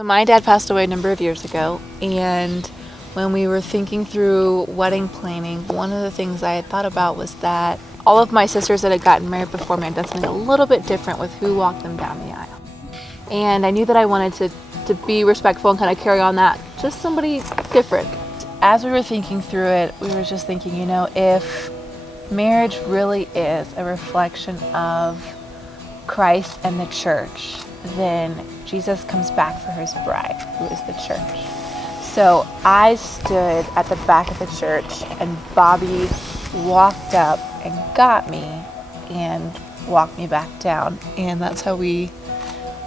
So my dad passed away a number of years ago, and when we were thinking through wedding planning, one of the things I had thought about was that all of my sisters that had gotten married before me had done something a little bit different with who walked them down the aisle. And I knew that I wanted to be respectful and kind of carry on that, just somebody different. As we were thinking through it, we were just thinking, if marriage really is a reflection of Christ and the church, then Jesus comes back for his bride, who is the church. So I stood at the back of the church, and Bobby walked up and got me and walked me back down. And that's how we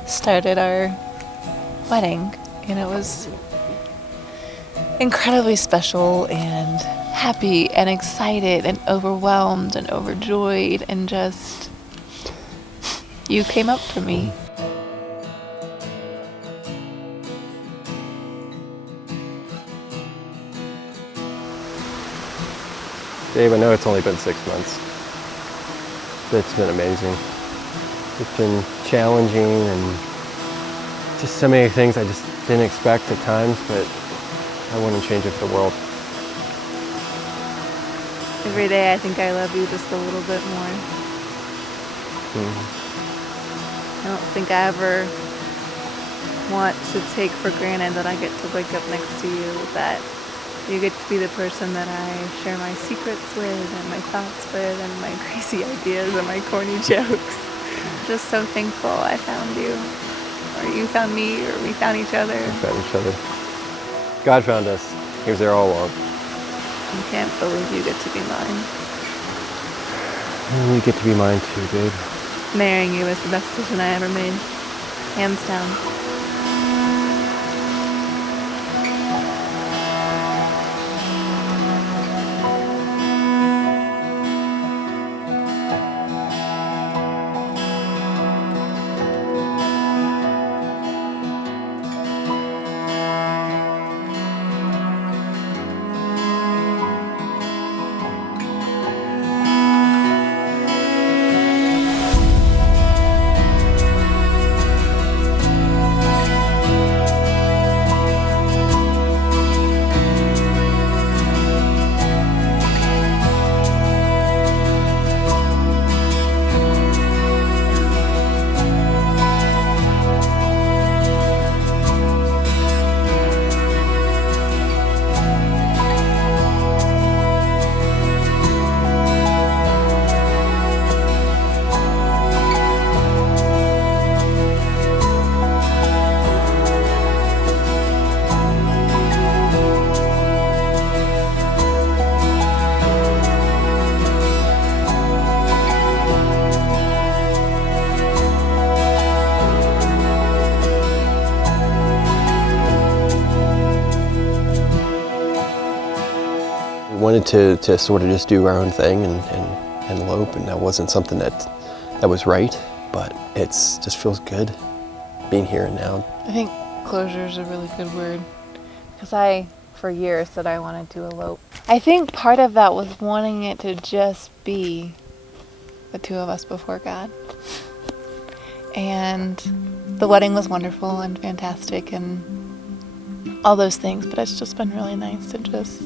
started our wedding. And it was incredibly special and happy and excited and overwhelmed and overjoyed, and just, you came up for me. Dave, I know it's only been 6 months, but it's been amazing. It's been challenging and just so many things I just didn't expect at times, but I wouldn't change it for the world. Every day I think I love you just a little bit more. I don't think I ever want to take for granted that I get to wake up next to you, that you get to be the person that I share my secrets with and my thoughts with and my crazy ideas and my corny jokes. I'm just so thankful I found you, or you found me, or we found each other. We found each other. God found us. He was there all along. I can't believe you get to be mine. And you get to be mine too, babe. Marrying you was the best decision I ever made. Hands down. We wanted to sort of just do our own thing and elope, and that wasn't something that was right, but it's just feels good being here and now. I think closure is a really good word, because I, for years, said I wanted to elope. I think part of that was wanting it to just be the two of us before God. And the wedding was wonderful and fantastic and all those things, but it's just been really nice to just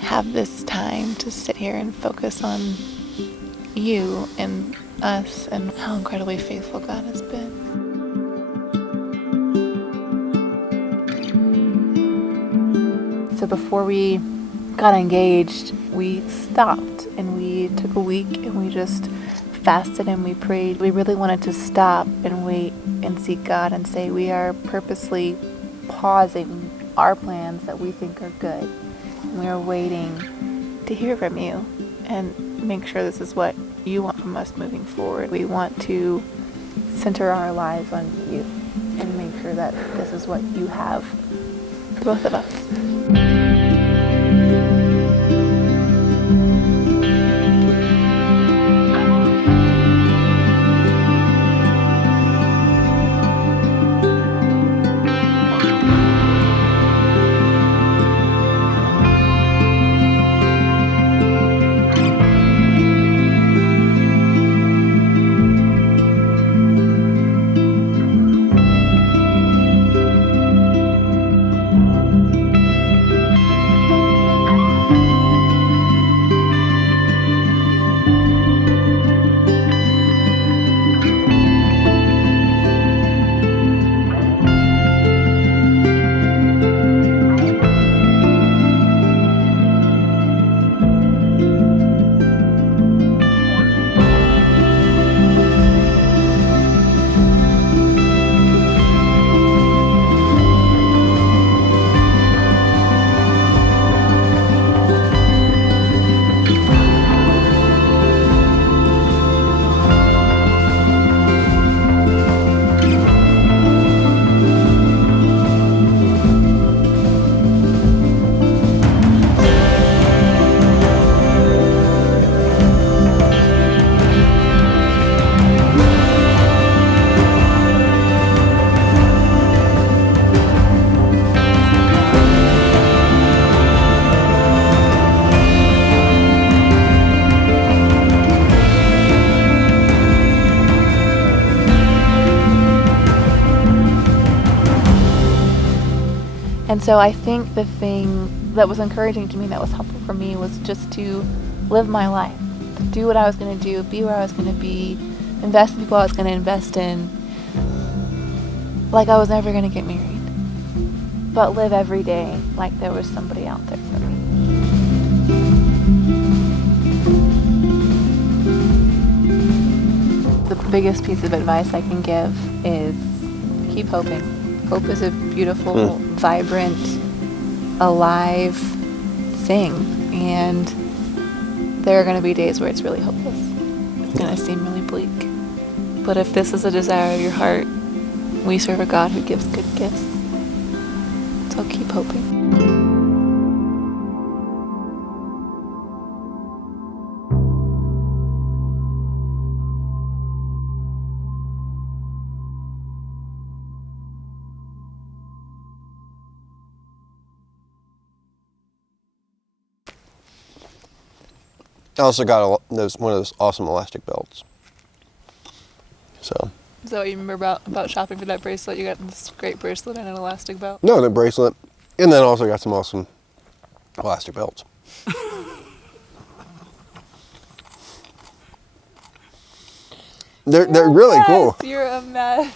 have this time to sit here and focus on you and us and how incredibly faithful God has been. So before we got engaged, we stopped and we took a week and we just fasted and we prayed. We really wanted to stop and wait and seek God and say we are purposely pausing our plans that we think are good. And we are waiting to hear from you and make sure this is what you want from us moving forward. We want to center our lives on you and make sure that this is what you have for both of us. And so I think the thing that was encouraging to me, that was helpful for me, was just to live my life, to do what I was going to do, be where I was going to be, invest in people I was going to invest in, like I was never going to get married, but live every day like there was somebody out there for me. The biggest piece of advice I can give is keep hoping. Hope is a beautiful, vibrant, alive thing, and there are going to be days where it's really hopeless. It's going to seem really bleak. But if this is a desire of your heart, we serve a God who gives good gifts. So keep hoping. I also got one of those awesome elastic belts. So. Is that what you remember about shopping for that bracelet? You got this great bracelet and an elastic belt? No, the bracelet. And then also got some awesome elastic belts. They're really cool. You're a mess.